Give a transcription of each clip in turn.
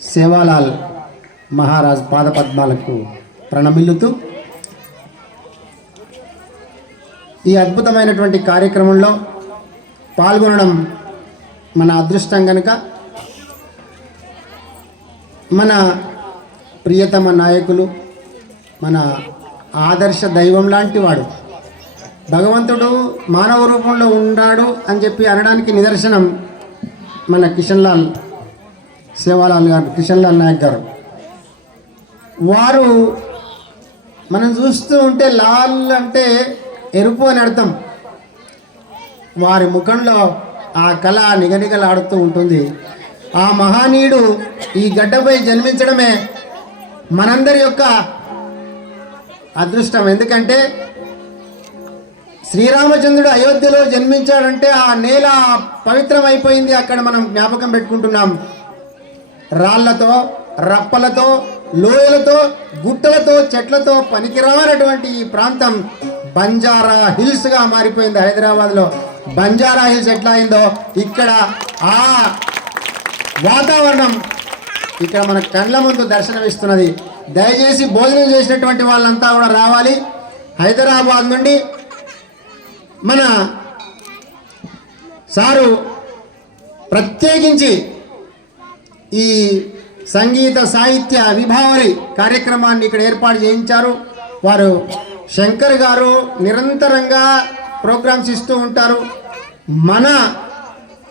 సేవాలాల్ మహారాజ్ పాదపద్మాలకు ప్రణమిల్లుతూ ఈ అద్భుతమైనటువంటి కార్యక్రమంలో పాల్గొనడం మన అదృష్టం కనుక మన ప్రియతమ నాయకులు మన ఆదర్శ దైవం లాంటి వాడు భగవంతుడు మానవ రూపంలో ఉన్నాడు అని చెప్పి అనడానికి నిదర్శనం మన కిషన్ లాల్ సేవాలాల్ గారు కిషన్లాల్ నాయక్ గారు. వారు మనం చూస్తూ ఉంటే లాల్ అంటే ఎరుపు అని అర్థం. వారి ముఖంలో ఆ కళ నిగనిగలాడుతూ ఉంటుంది. ఆ మహానీయుడు ఈ గడ్డపై జన్మించడమే మనందరి యొక్క అదృష్టం. ఎందుకంటే శ్రీరామచంద్రుడు అయోధ్యలో జన్మించాడంటే ఆ నేల పవిత్రమైపోయింది అక్కడ మనం జ్ఞాపకం పెట్టుకుంటున్నాం. రాళ్ళతో రప్పలతో లోయలతో గుట్టలతో చెట్లతో పనికిరానటువంటి ఈ ప్రాంతం బంజారా హిల్స్గా మారిపోయింది హైదరాబాద్లో బంజారా హిల్స్ ఎట్లా అయిందో ఇక్కడ ఆ వాతావరణం ఇక్కడ మన కళ్ళ ముందు దర్శనమిస్తున్నది. దయచేసి భోజనం చేసినటువంటి వాళ్ళంతా కూడా రావాలి. హైదరాబాద్ నుండి మన సారు ప్రత్యేకించి ఈ సంగీత సాహిత్య విభావరి కార్యక్రమాన్ని ఇక్కడ ఏర్పాటు చేయించారు. వారు శంకర్ గారు నిరంతరంగా ప్రోగ్రామ్స్ ఇస్తూ ఉంటారు. మన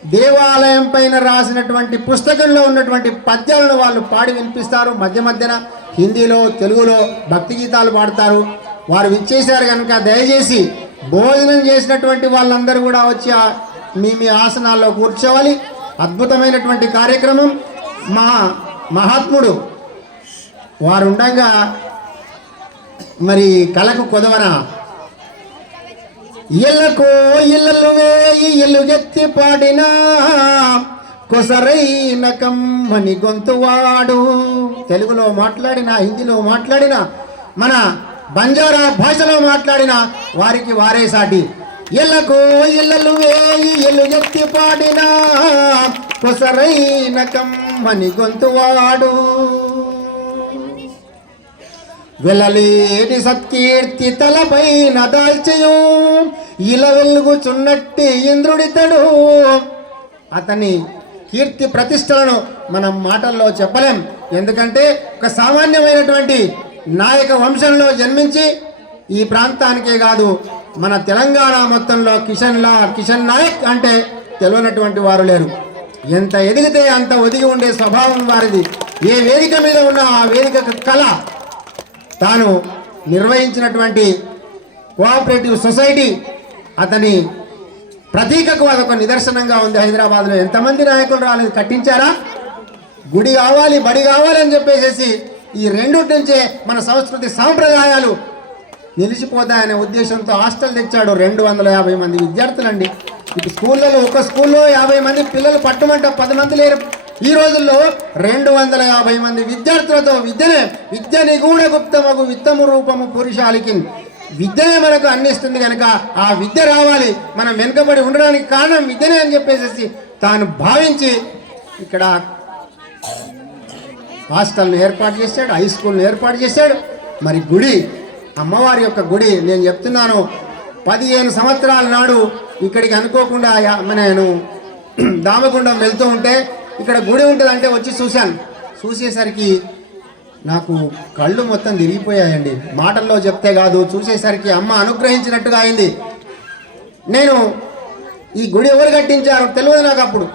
దేవాలయం పైన రాసినటువంటి పుస్తకంలో ఉన్నటువంటి పద్యాలను వాళ్ళు పాడి వినిపిస్తారు. మధ్య మధ్యన హిందీలో తెలుగులో భక్తి గీతాలు పాడతారు. వారు విచ్చేశారు కనుక దయచేసి భోజనం చేసినటువంటి వాళ్ళందరూ కూడా వచ్చి మీ మీ ఆసనాల్లో కూర్చోవాలి. అద్భుతమైనటువంటి కార్యక్రమం. మా మహాత్ముడు. వారు ఉండగా మరి కళకు కొదవన. ఇళ్ళకు ఇళ్ళలు వేయి ఇల్లు ఎత్తి పాడినా. కొసరైన కమ్మని గొంతువాడు. తెలుగులో మాట్లాడినా హిందీలో మాట్లాడిన మన బంజారా భాషలో మాట్లాడిన వారికి వారే సాటి. ఇళ్ళకు ఇళ్ళలు వేయి ఇల్లు ఎత్తి పాడినా. కొసరైన కమ్మని గొంతువాడు. వెళ్ళలేని సత్కీర్తి తలపైన దాల్చయు ఇల వెలుగుచున్నట్టి ఇంద్రుడితడు అతని కీర్తి ప్రతిష్టలను మనం మాటల్లో చెప్పలేం. ఎందుకంటే ఒక సామాన్యమైనటువంటి నాయక వంశంలో జన్మించి ఈ ప్రాంతానికే కాదు మన తెలంగాణ మొత్తంలో కిషన్ లా కిషన్ నాయక్ అంటే తెలియనటువంటి వారు లేరు. ఎంత ఎదిగితే అంత ఒదిగి ఉండే స్వభావం వారిది. ఏ వేదిక మీద ఉన్న ఆ వేదిక కళ. తాను నిర్వహించినటువంటి కోఆపరేటివ్ సొసైటీ అతని ప్రతీకకు అదొక నిదర్శనంగా ఉంది. హైదరాబాద్లో ఎంతమంది నాయకులు రాలేదు? కట్టించారా? గుడి కావాలి బడి కావాలి అని చెప్పేసి ఈ రెండు నుంచే మన సంస్కృతి సాంప్రదాయాలు నిలిచిపోతాయనే ఉద్దేశంతో హాస్టల్ తెచ్చాడు రెండు వందల యాభై మంది విద్యార్థులండి. ఇప్పుడు స్కూళ్ళలో ఒక స్కూల్లో యాభై మంది పిల్లలు పట్టుమంట పది మంది లేరు. ఈ రోజుల్లో రెండు వందల యాభై మంది విద్యార్థులతో విద్యనే విద్య నిగూఢ గుప్తమగు విత్తము రూపము పురుషాలికి విద్యనే మనకు అందిస్తుంది కనుక ఆ విద్య రావాలి. మనం వెనుకబడి ఉండడానికి కారణం విద్యనే అని చెప్పేసి తాను భావించి ఇక్కడ హాస్టల్ను ఏర్పాటు చేశాడు హై స్కూల్ను ఏర్పాటు చేశాడు. మరి గుడి అమ్మవారి యొక్క గుడి నేను చెప్తున్నాను. పదిహేను సంవత్సరాల నాడు ఇక్కడికి అనుకోకుండా అమ్మ నేను దామగుండం వెళ్తూ ఉంటే ఇక్కడ గుడి ఉంటుందంటే వచ్చి చూశాను. చూసేసరికి నాకు కళ్ళు మొత్తం తిరిగిపోయాయండి. మాటల్లో చెప్తే కాదు చూసేసరికి అమ్మ అనుగ్రహించినట్టుగా అయింది. నేను ఈ గుడి ఎవరు కట్టించారో తెలియదు నాకు అప్పుడు.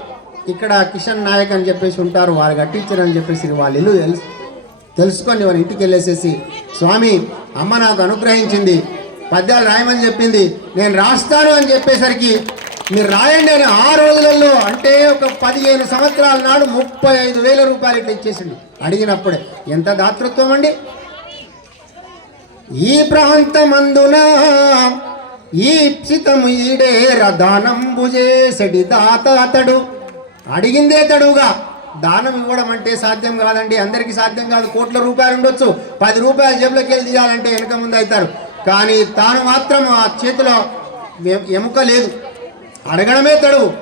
ఇక్కడ కిషన్ నాయక్ అని చెప్పేసి ఉంటారు వారు కట్టించారని చెప్పేసి వాళ్ళ ఇల్లు తెలుసు తెలుసుకొని వారి ఇంటికి వెళ్ళేసేసి స్వామి అమ్మ నాకు అనుగ్రహించింది. పద్యాలు రాయమని చెప్పింది. నేను రాస్తాను అని చెప్పేసరికి మీరు రాయండి అని ఆ రోజులలో అంటే ఒక పదిహేను సంవత్సరాల నాడు ముప్పై ఐదు వేల రూపాయలు ఇట్లా ఇచ్చేసింది అడిగినప్పుడే ఎంత దాతృత్వం అండి? ఈ ప్రాంతమందున ఈప్సితము ఈడేర దానంబు చేసడి దాత అతడు. అడిగిందే తడుగా దానం ఇవ్వడం అంటే సాధ్యం కాదండి. అందరికీ సాధ్యం కాదు. కోట్ల రూపాయలు ఉండొచ్చు. పది రూపాయలు జేబులోకి వెళ్ళి తీయాలంటే వెనక ముందు అవుతారు కానీ తాను మాత్రం ఆ చేతిలో ఎముక లేదు. అడగడమే తడువు.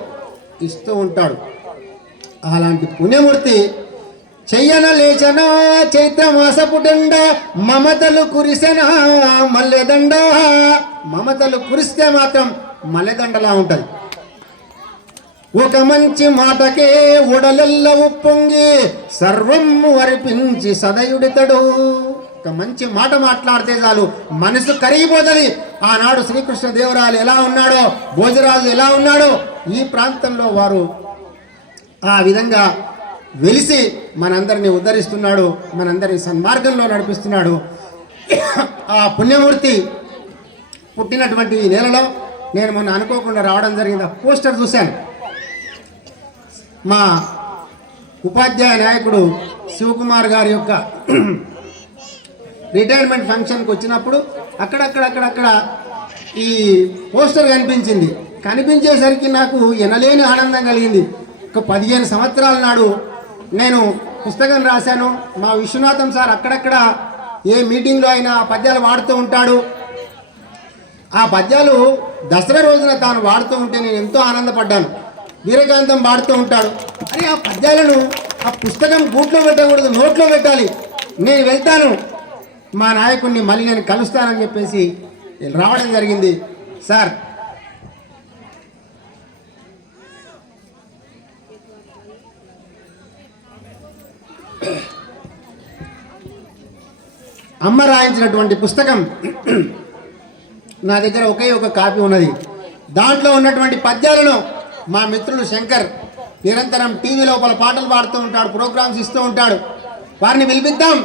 ఇస్తూ ఉంటాడు. అలాంటి పుణ్యమూర్తి చెయ్యన లేచన చైత్ర మాసపుటండ మమతలు కురిసెనా మల్లెదండ. మమతలు కురిస్తే మాత్రం మల్లెదండలా ఉంటది. ఒక మంచి మాటకే ఉడలెల్ల ఉప్పొంగి సర్వం అర్పించి సదయుడితడు. ఒక మంచి మాట మాట్లాడితే చాలు. మనసు కరిగిపోతుంది. ఆనాడు శ్రీకృష్ణ దేవరాయలు ఎలా ఉన్నాడో భోజరాజు ఎలా ఉన్నాడో ఈ ప్రాంతంలో వారు ఆ విధంగా వెలిసి మనందరినీ ఉద్ధరిస్తున్నాడు మనందరినీ సన్మార్గంలో నడిపిస్తున్నాడు. ఆ పుణ్యమూర్తి పుట్టినటువంటి ఈ నెలలో నేను మొన్న అనుకోకుండా రావడం జరిగింది. ఆ పోస్టర్ చూశాను. మా ఉపాధ్యాయ నాయకుడు శివకుమార్ గారి యొక్క రిటైర్మెంట్ ఫంక్షన్కి వచ్చినప్పుడు అక్కడక్కడక్కడక్కడ ఈ పోస్టర్ కనిపించింది. కనిపించేసరికి నాకు ఎనలేని ఆనందం కలిగింది. ఒక పదిహేను సంవత్సరాల నాడు నేను పుస్తకం రాశాను. మా విశ్వనాథం సార్ అక్కడక్కడ ఏ మీటింగ్లో అయినా ఆ పద్యాలు వాడుతూ ఉంటాడు. ఆ పద్యాలు దసరా రోజున తాను వాడుతూ ఉంటే నేను ఎంతో ఆనందపడ్డాను. వీరకాంతం పాడుతూ ఉంటాడు. అని ఆ పద్యాలను ఆ పుస్తకం గూట్లో పెట్టకూడదు నోట్లో పెట్టాలి. నేను వెళ్తాను. మా నాయకుడిని మళ్ళీ నేను కలుస్తానని చెప్పేసి రావడం జరిగింది. సార్. అమ్మ రాయించినటువంటి పుస్తకం నా దగ్గర ఒకే ఒక కాపీ ఉన్నది. దాంట్లో ఉన్నటువంటి పద్యాలను మా మిత్రుడు శంకర్ నిరంతరం టీవీ లోపల పాటలు పాడుతూ ఉంటాడు ప్రోగ్రామ్స్ ఇస్తూ ఉంటాడు. వారిని పిలిపిద్దాం.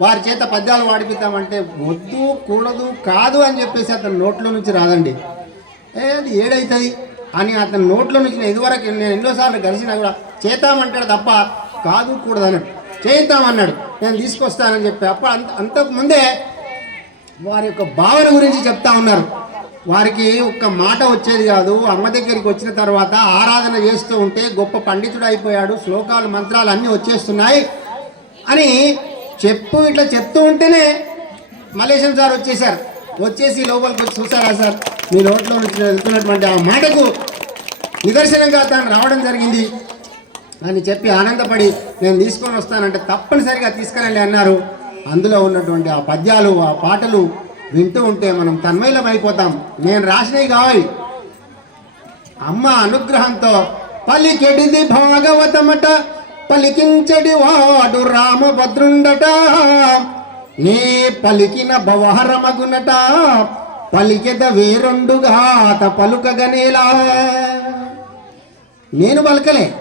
వారి చేత పద్యాలు వాడిపిద్దామంటే వద్దు కూడదు కాదు అని చెప్పేసి అతని నోట్లో నుంచి రాదండి. ఏ అది ఏడైతుంది? అని అతని నోట్లో నుంచి నేను ఇదివరకు నేను ఎన్నోసార్లు కలిసినా కూడా చేతామంటాడు తప్ప కాదు కూడదు అన్నాడు. నేను తీసుకొస్తానని చెప్పి అప్పుడు అంత అంతకు ముందే వారి యొక్క భావన గురించి చెప్తా ఉన్నారు. వారికి ఒక్క మాట వచ్చేది కాదు. అమ్మ దగ్గరికి వచ్చిన తర్వాత ఆరాధన చేస్తూ ఉంటే గొప్ప పండితుడు అయిపోయాడు. శ్లోకాలు మంత్రాలు అన్నీ వచ్చేస్తున్నాయి అని చెప్పు ఇట్లా చెప్తూ ఉంటేనే మలేషియన్ సార్ వచ్చేసారు. వచ్చేసి లోపలికి వచ్చి చూసారా సార్? మీ నోట్లో నుంచి వెళ్తున్నటువంటి ఆ మాటకు నిదర్శనంగా తాను రావడం జరిగింది. అని చెప్పి ఆనందపడి నేను తీసుకొని వస్తానంటే తప్పనిసరిగా తీసుకెళ్ళండి అన్నారు. అందులో ఉన్నటువంటి ఆ పద్యాలు ఆ పాటలు వింటూ ఉంటే మనం తన్మయలం అయిపోతాం. నేను రాసినవి కావాలి. అమ్మ అనుగ్రహంతో పలికెడిది భాగవతమట పలికించడి వాడు రామభద్రుండట. నీ పలికిన భవహరమగునట. పలికెద వేరొండుగాత పలుకగనేలా నేను పలకలే.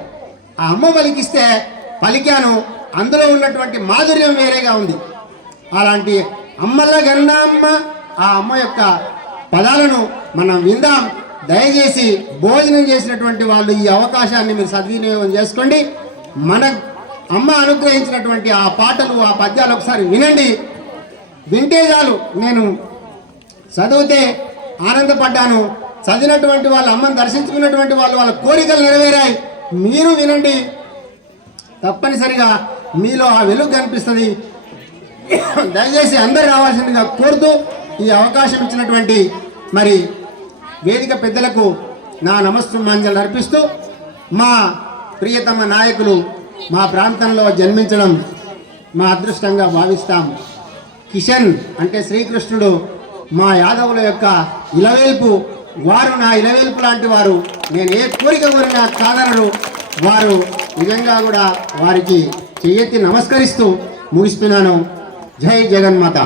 ఆ అమ్మ పలికిస్తే పలికాను. అందులో ఉన్నటువంటి మాధుర్యం వేరేగా ఉంది. అలాంటి అమ్మల గన్న అమ్మ ఆ అమ్మ యొక్క పదాలను మనం విందాం. దయచేసి భోజనం చేసినటువంటి వాళ్ళు ఈ అవకాశాన్ని మీరు సద్వినియోగం చేసుకోండి. మన అమ్మ అనుగ్రహించినటువంటి ఆ పాటలు ఆ పద్యాలు ఒకసారి వినండి. వింటే చాలు. నేను చదివితే ఆనందపడ్డాను. చదివినటువంటి వాళ్ళు అమ్మని దర్శించుకున్నటువంటి వాళ్ళు వాళ్ళ కోరికలు నెరవేరాయి. మీరు వినండి. తప్పనిసరిగా మీలో ఆ వెలుగు కనిపిస్తుంది. దయచేసి అందరు రావాల్సిందిగా కోరుతూ ఈ అవకాశం ఇచ్చినటువంటి మరి వేదిక పెద్దలకు నా నమస్సుమాంజలు అర్పిస్తూ మా ప్రియతమ నాయకులు మా ప్రాంతంలో జన్మించడం మా అదృష్టంగా భావిస్తాం. కిషన్ అంటే శ్రీకృష్ణుడు మా యాదవుల యొక్క ఇలవేల్పు వారు నా ఇలవేల్పు లాంటి వారు. నేను ఏ కోరిక కోరినా కాదనరు. వారు నిజంగా కూడా వారికి చెయ్యెత్తి నమస్కరిస్తూ ముగిస్తున్నాను. జై జగన్మాత.